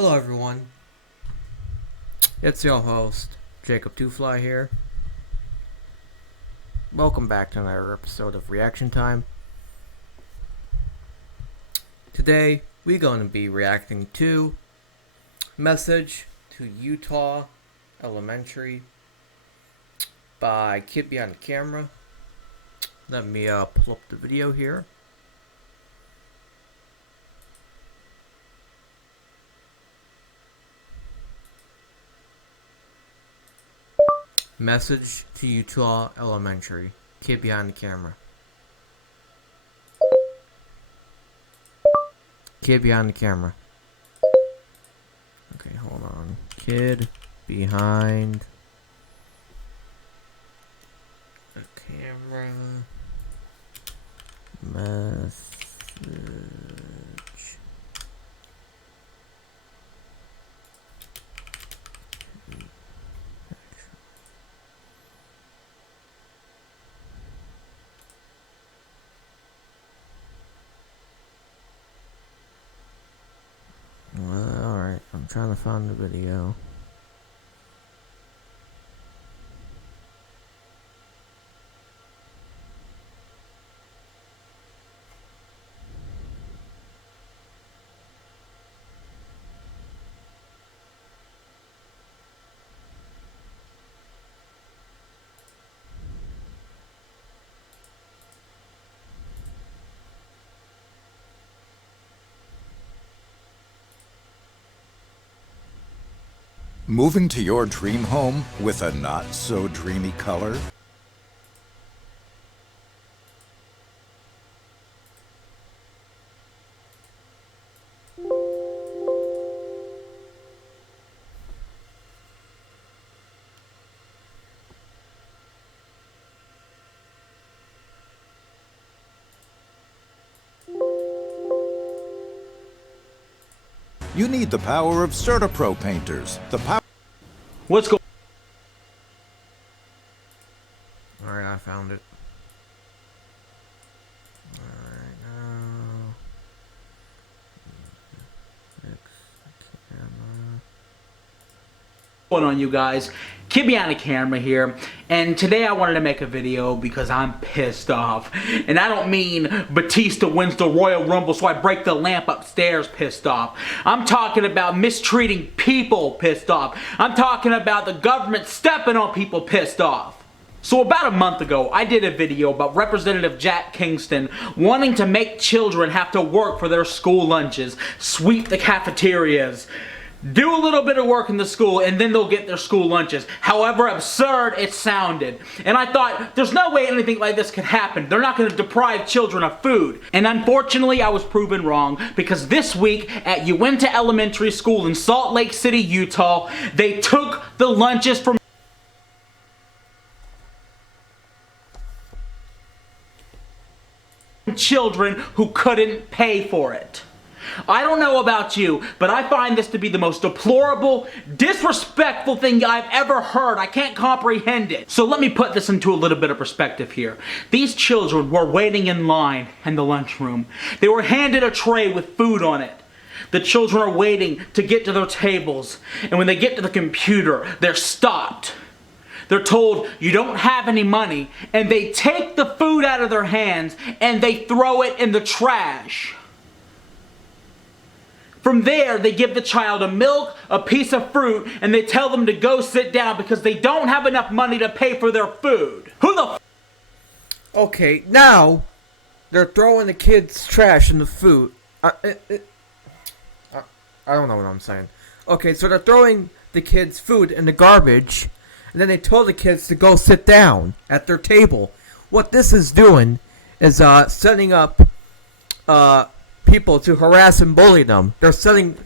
Hello everyone, it's your host, Jacob Twofly here. Welcome back to another episode of Reaction Time. Today, we're going to be reacting to Message to Uintah Elementary by Kid Behind the Camera. Let me pull up the video here. Message to Uintah Elementary. Kid behind the camera. Kid behind the camera. Okay, hold on. Kid behind the camera. Message. Alright, I'm trying to find the video. Moving to your dream home with a not-so-dreamy color? You need the power of CertaPro painters. The power. What's going? Alright, I found it. Alright, now. Fix the camera. What's going on, you guys? Kid Behind the Camera here, and today I wanted to make a video because I'm pissed off. And I don't mean Batista wins the Royal Rumble so I break the lamp upstairs pissed off. I'm talking about mistreating people pissed off. I'm talking about the government stepping on people pissed off. So about a month ago, I did a video about Representative Jack Kingston wanting to make children have to work for their school lunches, sweep the cafeterias, do a little bit of work in the school, and then they'll get their school lunches. However absurd it sounded. And I thought, there's no way anything like this could happen. They're not going to deprive children of food. And unfortunately, I was proven wrong, because this week at Uintah Elementary School in Salt Lake City, Utah, they took the lunches from children who couldn't pay for it. I don't know about you, but I find this to be the most deplorable, disrespectful thing I've ever heard. I can't comprehend it. So let me put this into a little bit of perspective here. These children were waiting in line in the lunchroom. They were handed a tray with food on it. The children are waiting to get to their tables, and when they get to the computer, they're stopped. They're told, you don't have any money, and they take the food out of their hands and they throw it in the trash. From there, they give the child a milk, a piece of fruit, and they tell them to go sit down because they don't have enough money to pay for their food. Who the f— Okay, now they're throwing the kids' trash in the food. I don't know what I'm saying. Okay, so they're throwing the kids' food in the garbage, and then they told the kids to go sit down at their table. What this is doing is setting up people to harass and bully them. They're setting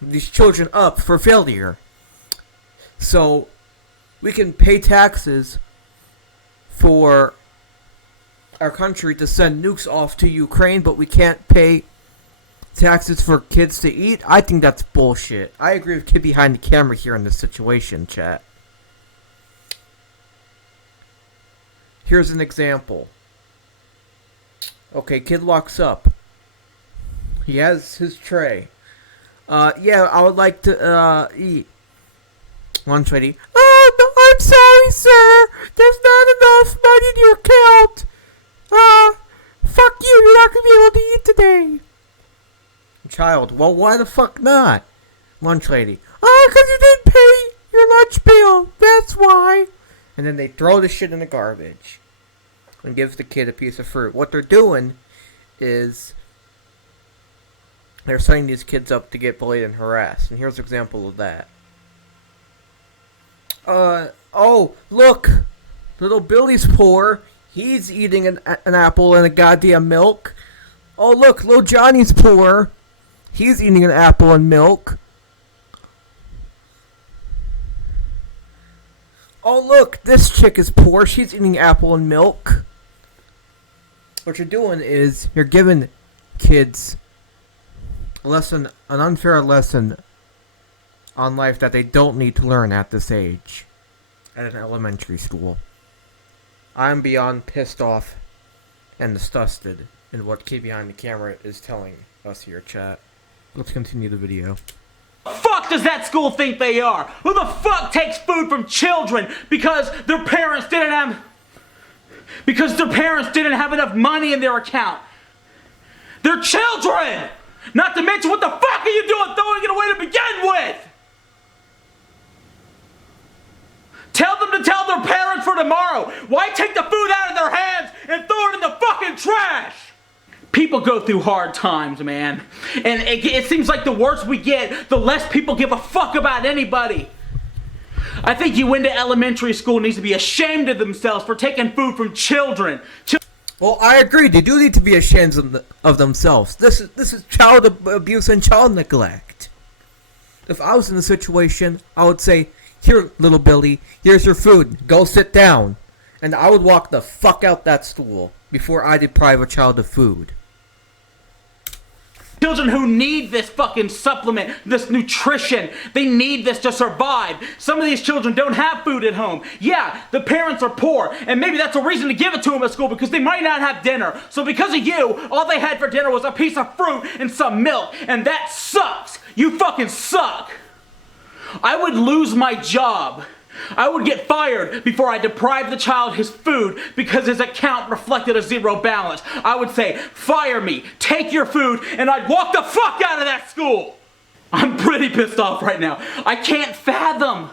these children up for failure. So we can pay taxes for our country to send nukes off to Ukraine, but we can't pay taxes for kids to eat. I think that's bullshit. I agree with Kid Behind the Camera here in this situation, chat. Here's an example. Okay, kid walks up. He has his tray Yeah, I would like to, eat. Lunch lady. Oh, no, I'm sorry, sir. There's not enough money in your account. Fuck you. You're not gonna be able to eat today. Child. Well, why the fuck not? Lunch lady. Oh, because you didn't pay your lunch bill. That's why. And then they throw the shit in the garbage and give the kid a piece of fruit. What they're doing is they're setting these kids up to get bullied and harassed. And here's an example of that. Oh, look. Little Billy's poor. He's eating an apple and a goddamn milk. Oh, look. Little Johnny's poor. He's eating an apple and milk. Oh, look. This chick is poor. She's eating apple and milk. What you're doing is you're giving kids an unfair lesson on life that they don't need to learn at this age at an elementary school. I'm beyond pissed off and disgusted in what Kid Behind the Camera is telling us here, chat. Let's continue the video. Who the fuck does that school think they are? Who the fuck takes food from children because their parents didn't have enough money in their account? They're children! Not to mention, what the fuck are you doing throwing it away to begin with? Tell them to tell their parents for tomorrow. Why take the food out of their hands and throw it in the fucking trash? People go through hard times, man. And it seems like the worse we get, the less people give a fuck about anybody. I think Uintah Elementary School needs to be ashamed of themselves for taking food from children. Well, I agree. They do need to be ashamed of themselves. This is child abuse and child neglect. If I was in the situation, I would say, "Here, little Billy, here's your food. Go sit down." And I would walk the fuck out that stool before I deprive a child of food. Children who need this fucking supplement, this nutrition, they need this to survive. Some of these children don't have food at home. Yeah, the parents are poor, and maybe that's a reason to give it to them at school because they might not have dinner. So because of you, all they had for dinner was a piece of fruit and some milk, and that sucks. You fucking suck. I would lose my job. I would get fired before I deprived the child his food because his account reflected a zero balance. I would say, fire me, take your food, and I'd walk the fuck out of that school. I'm pretty pissed off right now. I can't fathom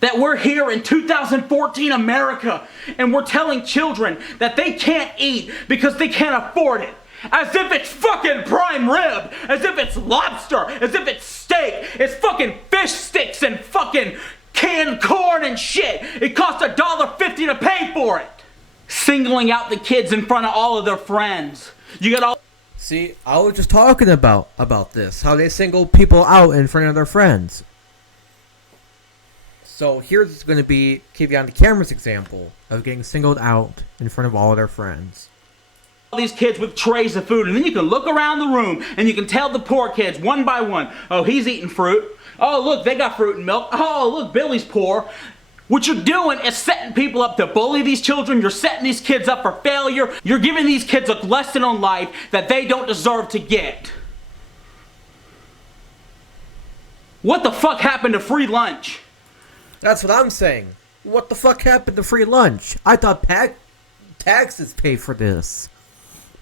that we're here in 2014 America and we're telling children that they can't eat because they can't afford it. As if it's fucking prime rib, as if it's lobster, as if it's steak, it's fucking fish sticks and fucking canned corn and shit. It costs $1.50 to pay for it. Singling out the kids in front of all of their friends. You got all. See, I was just talking about this, how they single people out in front of their friends. So here's going to be Kid Behind the Camera's example of getting singled out in front of all of their friends. These kids with trays of food, and then you can look around the room and you can tell the poor kids one by one, oh, he's eating fruit. Oh, look, they got fruit and milk. Oh, look, Billy's poor. What you're doing is setting people up to bully these children. You're setting these kids up for failure. You're giving these kids a lesson on life that they don't deserve to get. What the fuck happened to free lunch? That's what I'm saying. What the fuck happened to free lunch? I thought taxes pay for this.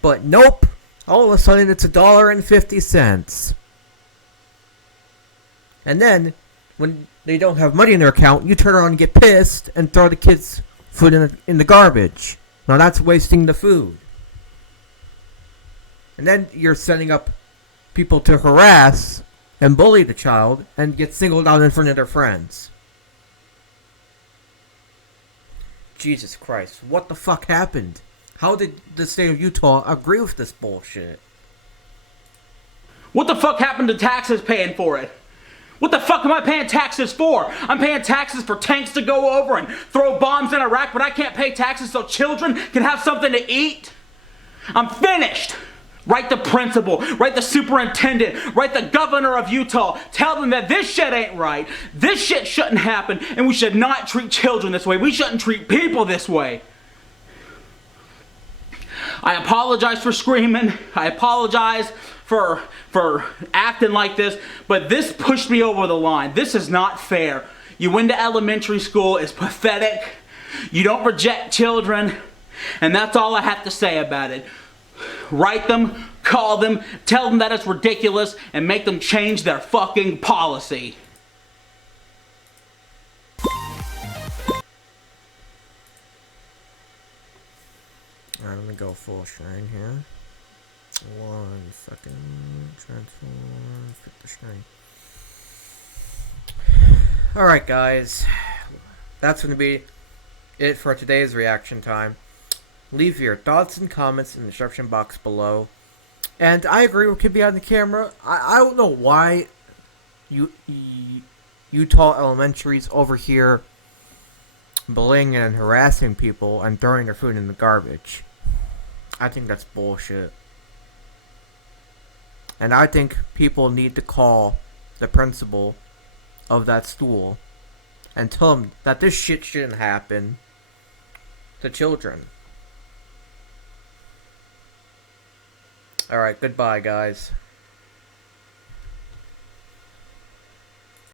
But nope, all of a sudden it's $1.50. And then, when they don't have money in their account, you turn around and get pissed and throw the kids' food in the garbage. Now that's wasting the food. And then you're setting up people to harass and bully the child and get singled out in front of their friends. Jesus Christ, what the fuck happened? How did the state of Utah agree with this bullshit? What the fuck happened to taxes paying for it? What the fuck am I paying taxes for? I'm paying taxes for tanks to go over and throw bombs in Iraq, but I can't pay taxes so children can have something to eat? I'm finished. Write the principal, write the superintendent, write the governor of Utah. Tell them that this shit ain't right. This shit shouldn't happen, and we should not treat children this way. We shouldn't treat people this way. I apologize for screaming. I apologize for acting like this, but this pushed me over the line. This is not fair. Uintah Elementary School is pathetic. You don't reject children, and that's all I have to say about it. Write them, call them, tell them that it's ridiculous, and make them change their fucking policy. Alright, let me go full screen here. 1 second. Transform. Fit the screen. Alright, guys. That's going to be it for today's reaction time. Leave your thoughts and comments in the description box below. And I agree with Kid Behind the Camera. I don't know why Utah Elementary's over here bullying and harassing people and throwing their food in the garbage. I think that's bullshit. And I think people need to call the principal of that school and tell them that this shit shouldn't happen to children. Alright, goodbye, guys.